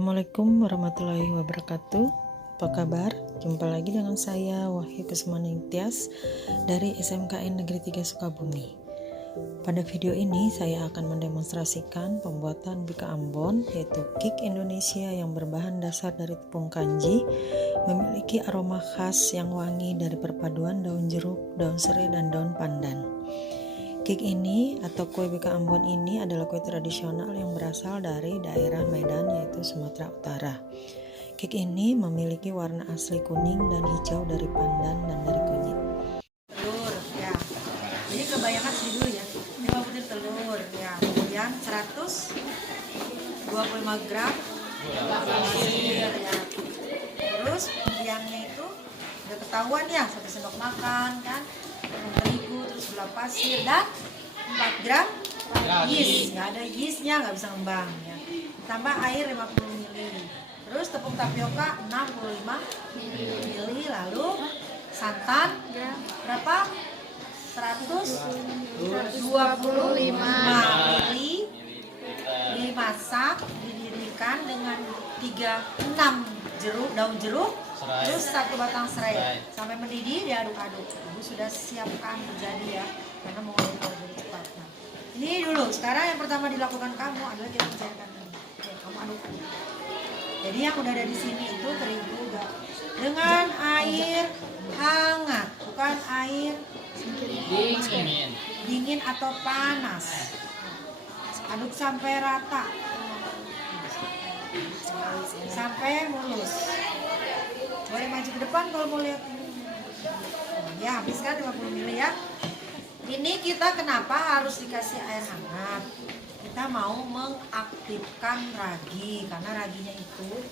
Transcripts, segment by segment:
Assalamualaikum warahmatullahi wabarakatuh. Apa kabar? Jumpa lagi dengan saya Wahyu Kusmaningtyas dari SMKN Negeri 3 Sukabumi. Pada video ini saya akan mendemonstrasikan pembuatan bika ambon, yaitu cake Indonesia yang berbahan dasar dari tepung kanji, memiliki aroma khas yang wangi dari perpaduan daun jeruk, daun serai, dan daun pandan. Cake ini atau kue bika ambon ini adalah kue tradisional yang berasal dari daerah Medan, yaitu Sumatera Utara. Cake ini memiliki warna asli kuning dan hijau dari pandan dan dari kunyit. Telur ya, jadi kebanyakan sih dulu ya, 5 butir telur ya, kemudian 125 gram pasir ya, terus pilihannya itu udah ketahuan ya, 1 sendok makan kan, tepung terigu, terus gula pasir, dan 4 gram yeast. Nggak ada yeastnya nggak bisa ngembang ya, tambah air 50 ml, terus tepung tapioka 65 ml, lalu santan berapa? 125 ml, dimasak, didirikan dengan 6 daun jeruk, terus 1 batang serai sampai mendidih, diaduk-aduk. Ibu sudah siapkan jadi ya, karena mau jadi cepat. Nah, ini dulu. Sekarang yang pertama dilakukan kamu adalah kita mencairkan ini. Oke, kamu aduk. Jadi yang udah ada di sini itu terigu udah dengan air hangat, bukan air dingin atau panas. Aduk sampai rata, sampai mulus. Boleh maju ke depan kalau mau lihat ini. Ya, habiskan 50 ml ya. Ini kita kenapa harus dikasih air hangat? Kita mau mengaktifkan ragi, karena raginya itu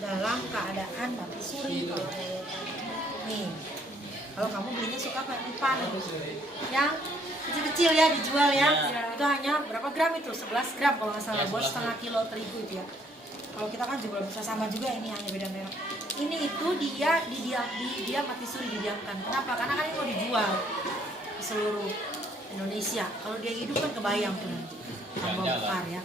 dalam keadaan mati suri. Nih, kalau kamu belinya suka kayak pipan yang kecil-kecil ya, dijual ya, itu hanya berapa gram itu? 11 gram kalau nggak salah, buat setengah kilo terigu itu ya. Kalau kita kan juga bisa sama juga, ini hanya beda merek. Ini itu dia mati suri, didiamkan. Kenapa? Karena kan ini mau dijual di seluruh Indonesia. Kalau dia hidup kan kebayang tuh nanti tambah besar ya.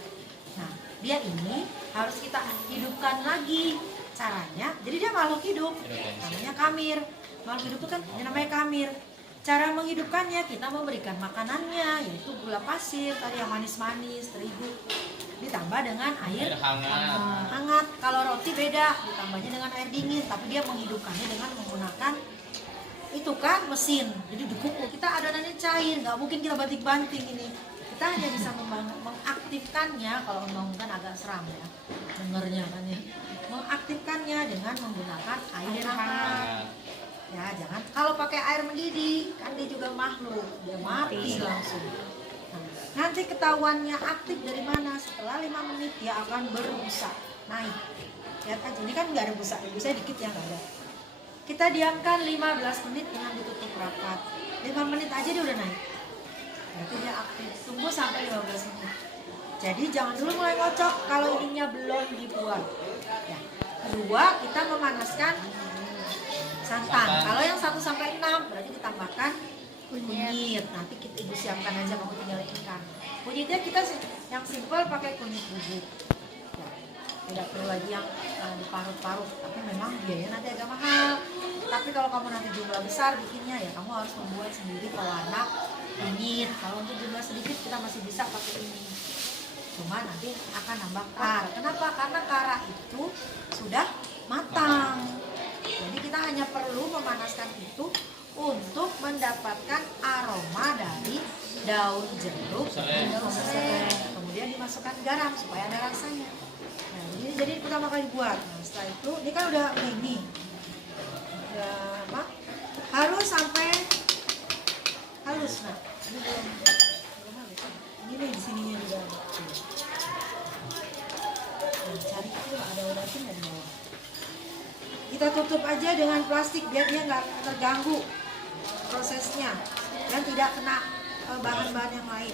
Nah, dia ini harus kita hidupkan lagi. Caranya, jadi dia makhluk hidup, namanya kamir. Makhluk hidup itu kan namanya kamir. Cara menghidupkannya, kita memberikan makanannya, yaitu gula pasir tadi yang manis-manis, terigu, ditambah dengan air hangat. Kalau roti beda, ditambahnya dengan air dingin, tapi dia menghidupkannya dengan menggunakan itu kan mesin. Jadi dikuku, kita adonannya cair, nggak mungkin kita banting-banting ini. Kita hanya bisa mengaktifkannya, kalau membangunkan agak seram ya, dengernya kan ya. Mengaktifkannya dengan menggunakan air hangat. Ya, jangan kalau pakai air mendidih, kan dia juga makhluk, dia mati langsung. Nah, nanti ketahuannya aktif dari mana? Setelah 5 menit dia akan berbusa naik. Lihat aja, ini kan nggak ada busa, busanya dikit ya, nggak ada. Kita diamkan 15 menit dengan ditutup rapat. 5 menit aja dia udah naik. Berarti dia aktif. Tunggu sampai 15 menit. Jadi jangan dulu mulai ngocok kalau ininya belum dibuat. Ya. Kedua, kita memanaskan santan. Kalau yang 1 sampai 6 berarti ditambahkan kunyit. Nanti kita ibu siapkan aja, kamu tinggal ikan. Kunyitnya kita yang simple pakai kunyit bubuk. Ya, tidak perlu lagi yang diparut-parut, tapi memang biayanya nanti agak mahal. Tapi kalau kamu nanti jumlah besar bikinnya ya, kamu harus membuat sendiri pewarna kunyit. Kalau untuk jumlah sedikit kita masih bisa pakai ini. Cuma nanti akan nambah kara. Kenapa? Karena kara itu sudah matang. Jadi kita hanya perlu memanaskan itu untuk mendapatkan aroma dari daun jeruk dan daun serai. Kemudian dimasukkan garam supaya ada rasanya. Nah, jadi pertama kali buat. Nah, setelah itu ini kan udah ini. Udah apa? Harus sampai halus. Nah, ini belum halus. Ini nih di sininya juga. Nah, cari itu ada udahin nggak di bawah. Kita tutup aja dengan plastik biar dia nggak terganggu prosesnya dan tidak kena bahan-bahan yang lain.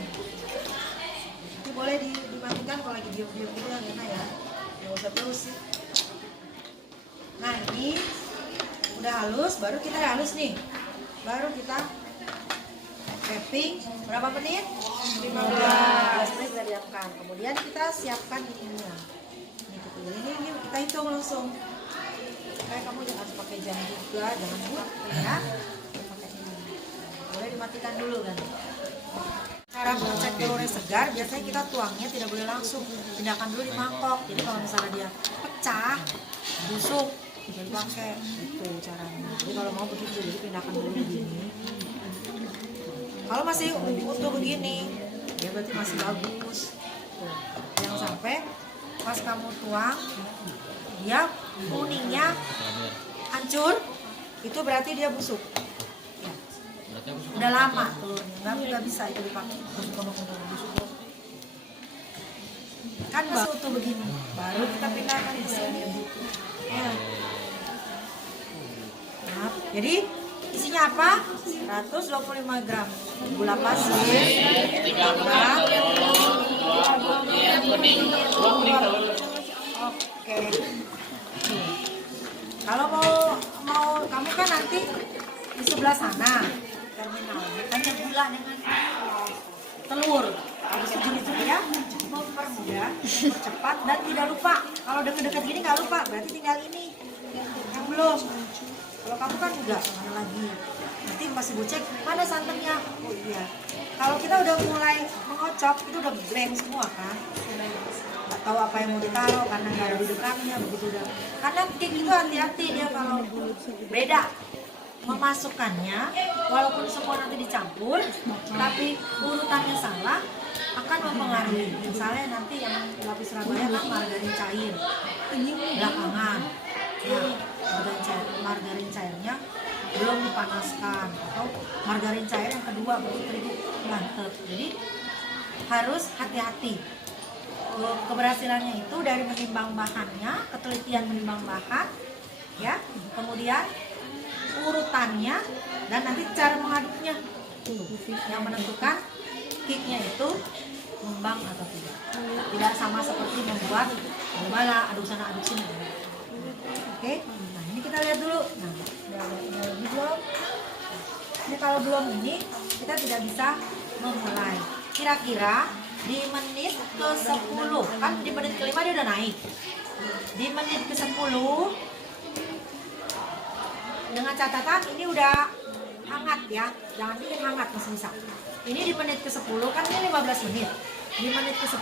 Nanti boleh dimatikan kalau lagi diam-diam gitu ya, Lena ya. Nggak usah terus sih. Nah, ini udah halus, baru kita halus nih. Baru kita wrapping berapa menit? 15 menit kita diamkan. Kemudian kita siapkan ininya. Ini kita hitung langsung. Kayak kamu jangan harus pakai jam juga, jangan lupa ya. Pakai ini. Boleh dimatikan dulu kan. Cara mengecek telurnya segar, biasanya kita tuangnya tidak boleh langsung, pindahkan dulu di mangkok. Jadi kalau misalnya dia pecah, busuk, bisa dipakai. Itu caranya. Jadi kalau mau begitu, jadi pindahkan dulu begini. Kalau masih utuh begini, ya berarti masih bagus. Tuh. Jangan sampai pas kamu tuang, dia kuningnya hancur, itu berarti dia busuk. Ya. Udah lama telurnya, nggak bisa itu dipakai. Kan masih utuh begini, baru kita pindahkan ke sini. Ya. Nah, jadi isinya apa? 125 gram gula pasir, tambah. Oke. Kalau mau kamu kan nanti di sebelah sana terminal, hanya gula dengan telur. Habis itu ya mempermudah, cepat dan tidak lupa. Kalau dekat-dekat gini nggak lupa, berarti tinggal ini yang belum. Kalau kamu kan enggak, mana lagi. Nanti masih cek mana santannya. Oh iya. Kalau kita udah mulai mengocok, itu udah blank semua kan. Nggak tahu apa yang mau ditaruh karena nggak ada di dekatnya begitu udah. Karena cake itu hati-hati dia kalau beda memasukkannya, walaupun semua nanti dicampur, tapi urutannya salah akan mempengaruhi. Misalnya nanti yang lapis Surabaya kan margarin cair, belakangan. Nah, margarin cairnya belum dipanaskan, atau margarin cair yang kedua baru terigu mantep. Jadi harus hati-hati. Keberhasilannya itu dari menimbang bahannya, ketelitian menimbang bahan, ya, kemudian urutannya, dan nanti cara mengaduknya yang menentukan cake-nya itu mengembang atau tidak. Tidak sama seperti membuat bala aduk sana aduk sini. Oke, nah ini kita lihat dulu. Nah, udah lebih belum? Ini kalau belum ini kita tidak bisa memulai. Kira-kira di menit ke 10, kan di menit ke-5 dia udah naik. Di menit ke 10 dengan catatan ini udah hangat ya, jangan bikin hangat masih bisa. Ini di menit ke 10 kan ini 15 menit. Di menit ke 10,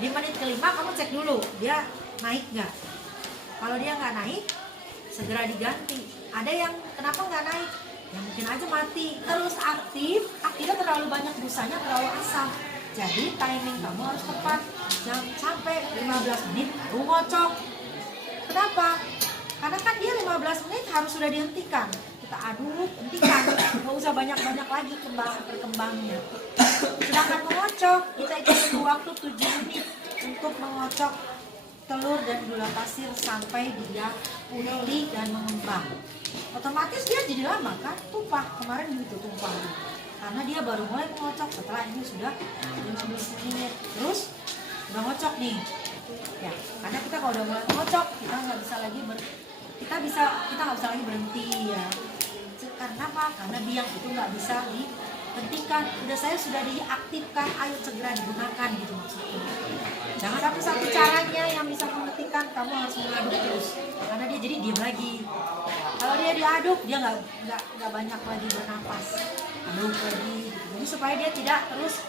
di menit ke-5 kamu cek dulu dia naik nggak. Kalau dia nggak naik, segera diganti. Ada yang kenapa nggak naik? Ya mungkin aja mati. Terus aktifnya terlalu banyak busanya, terlalu asam. Jadi timing kamu harus tepat. Jangan sampai 15 menit baru ngocok. Kenapa? Karena kan dia 15 menit harus sudah dihentikan. Kita aduk, hentikan. Nggak usah banyak-banyak lagi berkembangnya. Sedangkan mengocok, kita itu waktu 7 menit untuk mengocok telur dan gula pasir sampai dia putih dan mengembang. Otomatis dia jadi lama kan, tumpah. Kemarin gitu tumpah. Karena dia baru mulai mengocok, setelah ini sudah 15 menit. Terus udah ngocok nih. Ya, karena kita kalau udah mulai mengocok, kita nggak bisa lagi kita nggak bisa lagi berhenti ya. Karena apa? Karena biang itu nggak bisa dihentikan. Saya sudah diaktifkan, ayo segera digunakan gitu maksudnya. Jangan satu caranya yang bisa menghentikan, kamu harus mengaduk terus. Karena dia jadi diam lagi. Kalau dia diaduk, dia nggak banyak lagi bernapas. Aduk lagi. Gitu. Jadi supaya dia tidak terus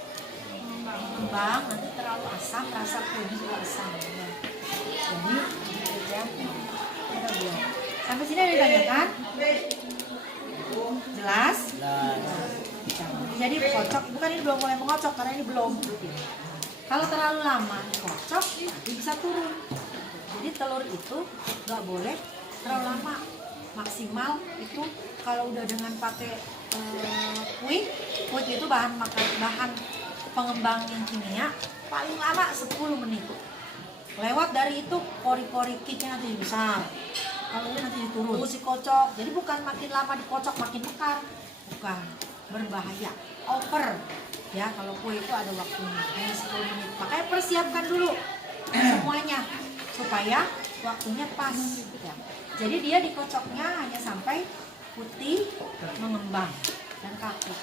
mengembang, nanti terlalu asam, rasa kuahnya juga asam. Ya. Jadi ya, kita buat. Sampai sini ada ditanyakan? Jelas? Jadi kocok, bukan ini belum mulai mengocok karena ini belum. Kalau terlalu lama dikocok, nanti bisa turun. Jadi telur itu nggak boleh terlalu lama. Maksimal itu kalau udah dengan pakai kuih itu bahan pengembang yang kimia, paling lama 10 menit. Lewat dari itu pori-pori cake-nya nanti besar. Kalau ini nanti diturun, terus dikocok. Jadi bukan makin lama dikocok makin mekar, bukan, berbahaya, over. Ya, kalau kue itu ada waktunya, hanya 10 menit. Makanya persiapkan dulu semuanya supaya waktunya pas. Ya. Jadi dia dikocoknya hanya sampai putih, mengembang dan kaku.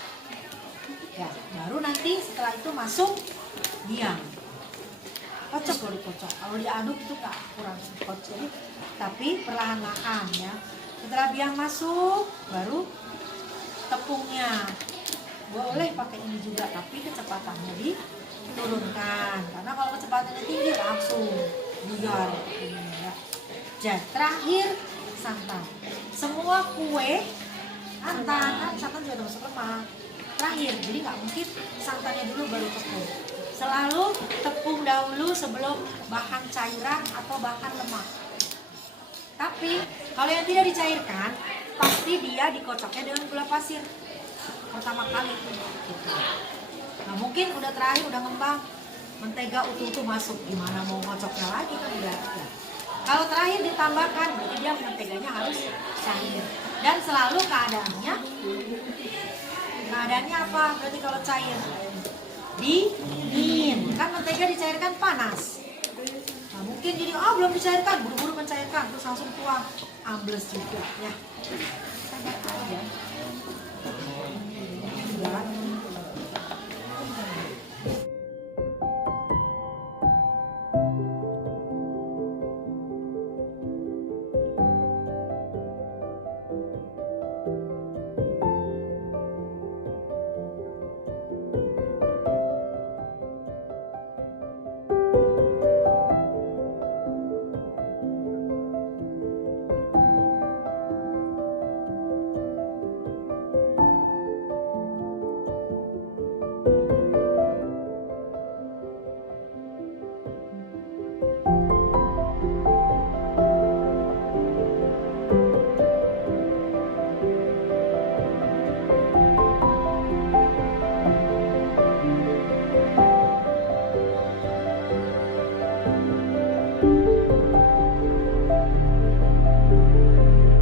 Ya, baru nanti setelah itu masuk diam. kocok kalau dikocok. Kalau diaduk itu kurang kocok. Jadi, tapi perlahan-lahan ya. Setelah biang masuk, baru tepungnya. Boleh pakai ini juga, tapi kecepatannya diturunkan. Karena kalau kecepatannya tinggi langsung buyar tepungnya ya. Jadi terakhir santan. Semua kue santan juga termasuk lemak. Terakhir, jadi nggak mungkin santannya dulu baru tepung. Selalu tepung dahulu sebelum bahan cairan atau bahan lemak. Tapi kalau yang tidak dicairkan, pasti dia dikocoknya dengan gula pasir pertama kali. Nah mungkin udah terakhir udah ngembang, mentega utuh-utuh masuk, gimana mau ngocoknya lagi kan udah ya. Kalau terakhir ditambahkan, berarti dia menteganya harus cair. Dan selalu keadaannya apa? Berarti kalau cair dingin, kan mentega dicairkan panas. Nah, mungkin jadi belum dicairkan, buru-buru mencairkan, terus langsung tuang, ambles juga ya. Sabar aja.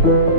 Thank you.